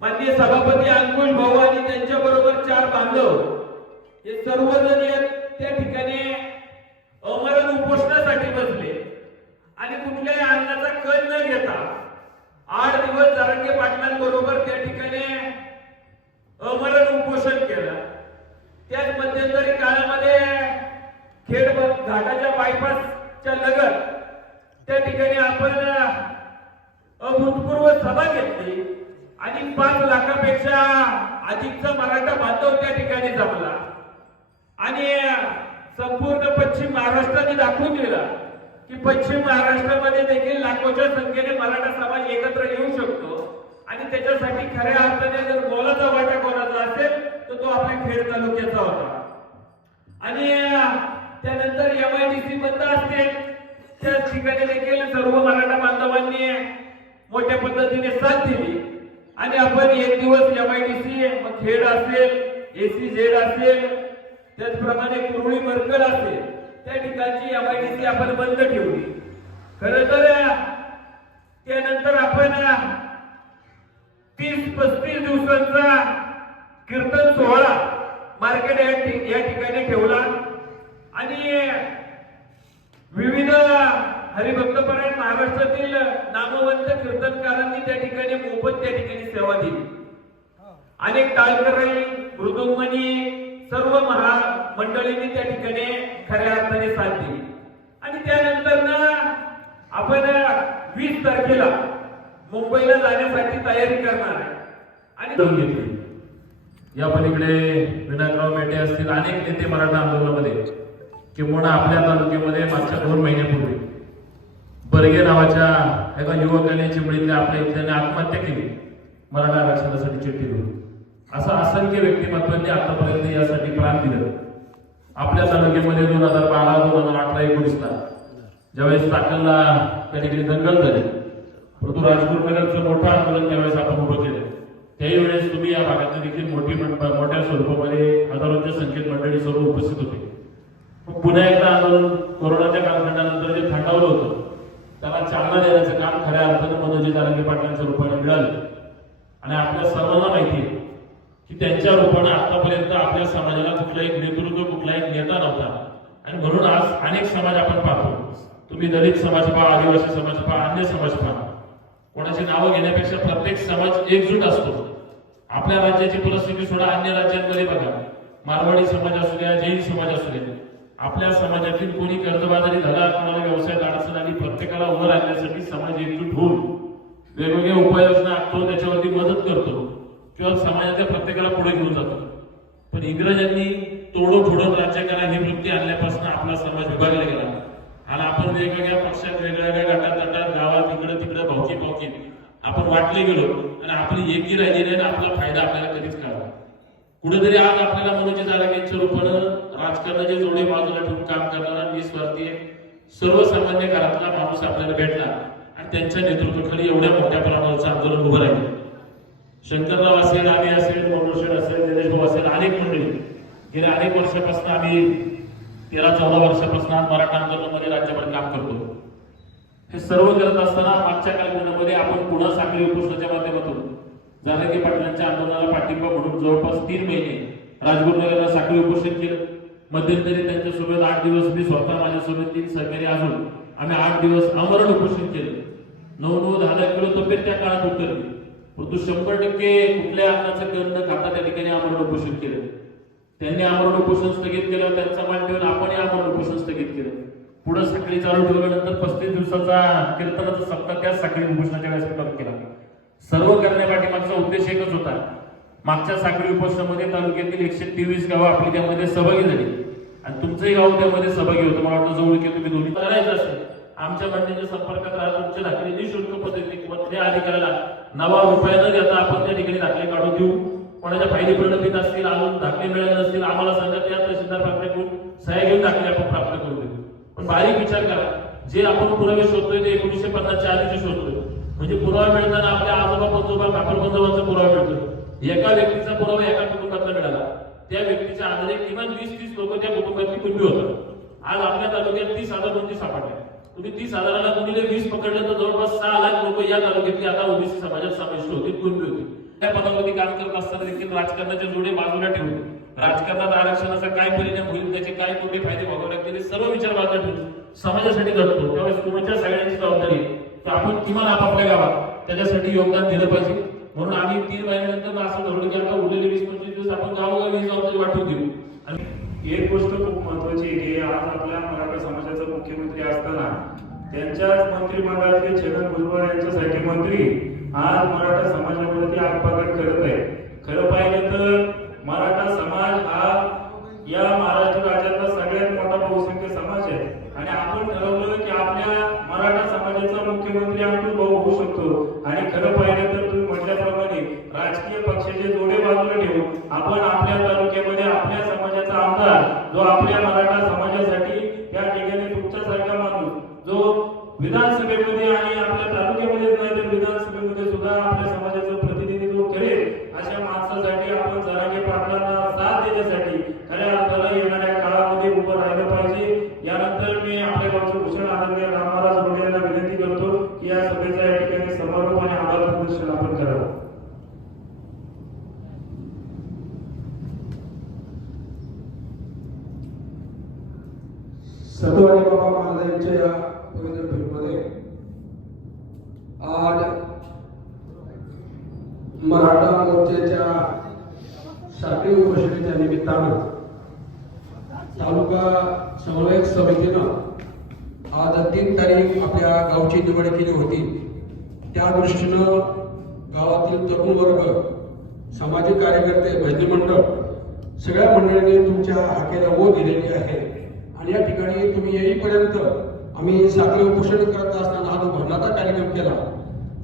माननीय सभापती अंकुश भाऊ आणि त्यांच्या बरोबर चार बांधव. हे सर्वजण त्या ठिकाणी अमरण उपोषणासाठी बसले. आणि कुठल्याही अन्नाचा कण न घेता आठ दिवस जारंगे पाटलांबरोबर त्या ठिकाणी अमरण उपोषण केलं त्याच मध्यंतरी काळामध्ये खेड ब- घाटाच्या बायपासच्या लगत त्या ठिकाणी आपण अभूतपूर्व सभा घेतली आणि पाच लाखापेक्षा अधिकचा मराठा बांधव त्या ठिकाणी जमला. आणि संपूर्ण पश्चिम महाराष्ट्राने दाखवून दिला की पश्चिम महाराष्ट्रामध्ये देखील लाखोच्या संख्येने मराठा समाज एकत्र येऊ शकतो. आणि त्याच्यासाठी खऱ्या अर्थाने जर बोलायचं वाटा कोणाचा असेल तर तो आपल्या खेड तालुक्याचा होता आणि अं, त्यानंतर एमआयडीसी बंद असते त्या ठिकाणी देखील सर्व मराठा बांधवांनी मोठ्या पद्धतीने साथ दिली आणि आपण एक दिवस एमआयडीसी खेड असेल एसी झेड असेल त्याचप्रमाणे कुरुळी मरकड असेल त्या ठिकाणची एम आय टी सी आपण बंद ठेवली. खर तर त्यानंतर आपण तीस पस्तीस दिवसांचा कीर्तन सोहळा मार्केट या या ठिकाणी ठेवला. आणि विविध हरिभक्तपरायण महाराष्ट्रातील नामवंत कीर्तनकारांनी त्या ठिकाणी मोफत त्या ठिकाणी सेवा दिली. अनेक टाळकरई मृदुंगमणी सर्व महा मंडळींनी त्या ठिकाणी खऱ्या अर्थाने साथ दिली. आणि त्यानंतर ना आपण वीस तारखेला मुंबईला जाण्यासाठी तयारी करणार आहे. आणि घेतली. या पलीकडे विनायकराव मेटे असतील अनेक नेते मराठा आंदोलनामध्ये किंवा आपल्या तालुक्यामध्ये मागच्या दोन महिन्यापूर्वी. बर्गे नावाच्या एका युवकाने चिमडीतल्या आपल्या इथल्याने आत्महत्या केली. मराठा आरक्षणासाठी चिठ्ठी घेऊन असं असंख्य व्यक्तिमत्वांनी आतापर्यंत यासाठी प्राण दिलं. आपल्या तालुक्यामध्ये दोन हजार बारा दोन हजार अठरा एकोणीसला ज्यावेळेस चाकणला त्या ठिकाणी दंगल झाली. परंतु राजगुरू मोठं आंदोलन त्यावेळेस आपण उभं केलं. त्याही वेळेस तुम्ही या भागात देखील मोठी मोठ्या स्वरूपामध्ये हजारोच्या संख्येत मंडळी सर्व उपस्थित होते. पुन्हा एकदा आंदोलन कोरोनाच्या कालखंडानंतर जे थांबवलं होतं त्याला चालना देण्याचं काम खऱ्या अर्थानं मनोजी तारंगे पाटलांच्या रूपाने मिळालं. आणि आपल्या सर्वांना माहिती आहे की त्यांच्या रूपाने आतापर्यंत आपल्या समाजाला कुठला एक नेतृत्व कुठला एक नेता नव्हता. आणि म्हणून आज अनेक समाज आपण पाहतो. तुम्ही दलित समाज पहा आदिवासी समाज पहा अन्य समाज पहा. कोणाची नावं घेण्यापेक्षा प्रत्येक समाज एकजूट असतो. आपल्या राज्याची परिस्थिती सोडा अन्य राज्यांमध्ये बघा. मारवाडी समाज असू द्या जैन समाज असू द्या. आपल्या समाजातील कोणी कर्जबाजारी झाला कोणाला व्यवसायात अडचण आली प्रत्येकाला वर राहण्यासाठी समाज एकजूट होऊन वेगवेगळ्या उपाययोजना आखतो त्याच्यावरती मदत करतो. किंवा समाजातल्या प्रत्येकाला पुढे घेऊन जातो. पण इंग्रजांनी तोडून फोडून राज्य करा ही वृत्ती आणल्यापासून आपला समाज विभागला गेला. आणि आपण वेगवेगळ्या पक्षात वेगवेगळ्या गटात गटात गावात इकडं तिकडं भावकी भावकी आपण वाटले गेलो. आणि आपली एकी राहिली नाही आणि आपला फायदा आपल्याला कधीच कळला कुठेतरी आज आपल्याला मनोजी जारागेंच्या रूपानं राजकारणाचे जोडे बाजूला ठेवून काम करणारा निस्वार्थी सर्वसामान्य घरातला माणूस आपल्याला भेटला आणि त्यांच्या नेतृत्वाखाली एवढ्या मोठ्या प्रमाणावरचं आंदोलन उभं राहिलं. शंकरराव असेल आम्ही असेल मनोषर असेल दिनेश भाऊ असेल अनेक मंडळी. गेल्या अनेक वर्षापासून आम्ही तेरा चौदा वर्षापासून मराठा आंदोलनामध्ये राज्यभर काम करतो. हे सर्व करत असताना मागच्या कालखंडामध्ये आपण पुन्हा साखळी उपोषणाच्या माध्यमातून जानकी पाटलांच्या आंदोलनाला पाठिंबा म्हणून जवळपास तीन महिने राजगुरुनगरला साखळी उपोषण केलं. मध्यंतरी त्यांच्यासोबत आठ दिवस मी स्वतः माझ्यासोबत तीन सहकारी अजून आम्ही आठ दिवस आमरण उपोषण केलं. नऊ नऊ दहा दहा किलो तब्येत त्या काळात उतरली. परंतु शंभर टक्के कुठल्या अन्नाचं कण खाता त्या ठिकाणी आमरण उपोषण केलं त्यांनी आमरण उपोषण स्थगित केलं त्यांचा मान ठेवून आपणही आमरण उपोषण स्थगित केलं. पुढे साखळी चालू ठेवल्यानंतर पस्तीस दिवसाचा कीर्तनाचा सप्ताह त्याच साखळी उपोषणाच्या वेळेस कमी केला. सर्व करण्यासाठी मागचा उद्देश एकच होता. मागच्या साखळी उपोषणामध्ये तालुक्यातील एकशे तेवीस गावं आपली त्यामध्ये सहभागी झाली. आणि तुमचंही गाव त्यामध्ये सहभागी होतं. मला वाटतं जवळ की तुम्ही दोन्ही. करायचं असेल. आमच्या मंडळीच्या संपर्कात राहा. तुमच्या दाखले निशुल्क पद्धतीने किंवा त्या अधिकाऱ्याला नवा रुपया न देता आपण त्या ठिकाणी दाखले काढून देऊ. कोणाच्या फायदे प्रलंबित असतील अजून दाखले मिळाले नसतील आम्हाला सांगा त्या तहसीलदार प्राप्त सह्या घेऊन दाखले आपण प्राप्त करू देऊ. पण बारीक विचार करा. जे आपण पुरावे शोधतोय ते एकोणीशे पन्नासच्या आधीचे शोधतोय. म्हणजे पुरावा मिळताना आपल्या आजोबा पंजोबा कापर बंधवांचा पुरावा मिळतोय. एका व्यक्तीचा पुरावा एका कुटुंबातला मिळाला. त्या व्यक्तीच्या आधारे किमान वीस तीस लोक त्या कुटुंबातली कुणबी होतात. आज आपल्या तालुक्यात तीस हजार नोंदी सापडल्या तुम्ही तीस हजाराला गुणिले वीस पकडले तर जवळपास सहा लाख लोक या तालुक्यातले आता ओबीसी समाजात समाविष्ट होते कुणबी होते त्या पदामध्ये काम करत असताना देखील राजकारणाच्या जोडे बाजूला ठेवून राजकारणात आरक्षणाचा काय परिणाम होईल त्याचे काय कोणते फायदे भोगावे लागतील सर्व विचार बाजूला ठेवून समाजासाठी लढतो त्यावेळेस तुमच्या सगळ्यांची जबाबदारी तर आपण किमान आपापल्या गावात त्याच्यासाठी योगदान दिलं पाहिजे. म्हणून आम्ही तीन महिन्यानंतर असं ठरवलं की आता उरलेले वीस पंचवीस दिवस आपण गावोगावी जबाबदारी वाटून देऊ आणि एक गोष्ट खूप महत्वाची आहे की आज आपल्या मराठा समाजाचा मुख्यमंत्री असताना त्यांच्याच मंत्रिमंडळातले छगन भुजबळ यांच्यासाठी मंत्री आज मराठा समाजावरती आगपागट करत आहे खरं पाहिलं तर मराठा समाज हा या महाराष्ट्र राज्यातला सगळ्यात मोठा बहुसंख्य समाज आहे. आणि आपण ठरवलं की आपल्या मराठा समाजाचा मुख्यमंत्री आपण भाऊ होऊ शकतो. आणि खरं पाहिलं तर तुम्ही म्हटल्याप्रमाणे राजकीय पक्षाचे जोडे बाजूला ठेवून आपण आपल्या तालुक्यामध्ये आपल्या समाजाचा आमदार जो आपल्या मराठा समाजासाठी या ठिकाणी तुमच्यासारखा माणूस जो विधानसभेमध्ये आणि आपल्या तालुक्यामध्येच नाही तर विधानसभेमध्ये सुद्धा आपल्या सतवाडी बाबा महाराजांच्या या पवित्र भेटमध्ये आज मराठा मोर्चाच्या शाखेय उपोषणाच्या निमित्तानं तालुका समन्वयक समितीनं आज तीन तारीख आपल्या गावची निवड केली होती. त्या दृष्टीनं गावातील तरुण वर्ग सामाजिक कार्यकर्ते भजनी मंडळ सगळ्या मंडळींनी तुमच्या हाकेला ओ दिलेली आहे. आणि या ठिकाणी तुम्ही येईपर्यंत आम्ही साखळी उपोषण करत असताना हा जो भरणाचा कार्यक्रम केला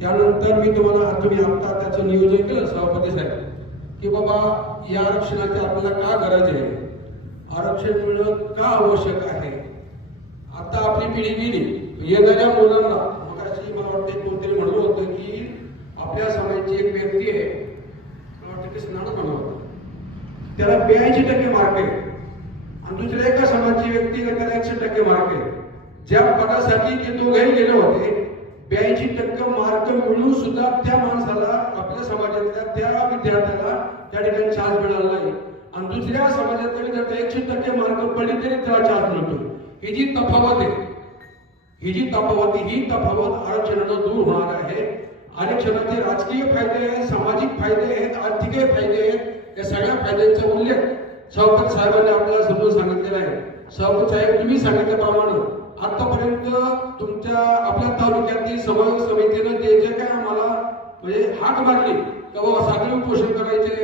त्यानंतर मी तुम्हाला तुम्ही आता त्याचं नियोजन केलं सभापती साहेब की बाबा या आरक्षणाची आपल्याला का गरज आहे? आरक्षण मिळणं का आवश्यक आहे? आता आपली पिढी गेली. येणाऱ्या मुलांना मगाशी मला वाटते कोणतरी म्हणलं होतं की आपल्या समाजाची एक व्यक्ती आहे मला वाटतं की स्नान म्हणत त्याला ब्याऐंशी टक्के मार्क आहे. आणि दुसऱ्या एका समाजाची व्यक्ती त्याला एकशे टक्के मार्क आहे. ज्या पदासाठी ते दोघेही गेले होते ब्याऐंशी टक्के मार्क मिळून सुद्धा त्या माणसाला आपल्या समाजातल्या त्या विद्यार्थ्याला त्या ठिकाणी चान्स मिळाला नाही. आणि दुसऱ्या समाजातल्या विद्यार्थ्या एकशे टक्के मार्क पडले तरी त्याला चान्स मिळतो. ही जी तफावत आहे ही जी तफावत ही तफावत आरक्षणानं दूर होणार आहे. आरक्षणाचे राजकीय फायदे आहेत सामाजिक फायदे आहेत आर्थिक फायदे आहेत या सगळ्या फायद्यांचा उल्लेख सभापती साहेबांनी आपल्याला समजून सांगितलेला आहे. सभापती साहेब तुम्ही सांगितल्याप्रमाणे आतापर्यंत तुमच्या आपल्या तालुक्यातील समन्वय समितीनं जे जे काय आम्हाला म्हणजे हाक मारली का बाबा साखळी उपोषण करायचे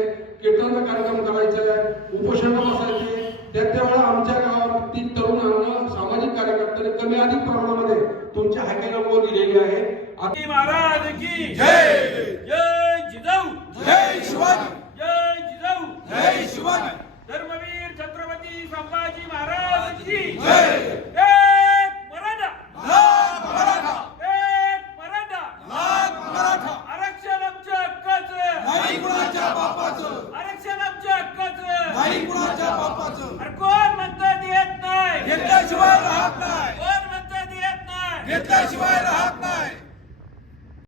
कीर्तन कार्यक्रम करायचे उपोषण बसायचे त्या त्यावेळेला आमच्या गावातील तरुणांना सामाजिक कार्यकर्त्यांनी कमी अधिक प्रमाणामध्ये तुमच्या हाकेला मोल दिलेली आहे. महाराज की जय!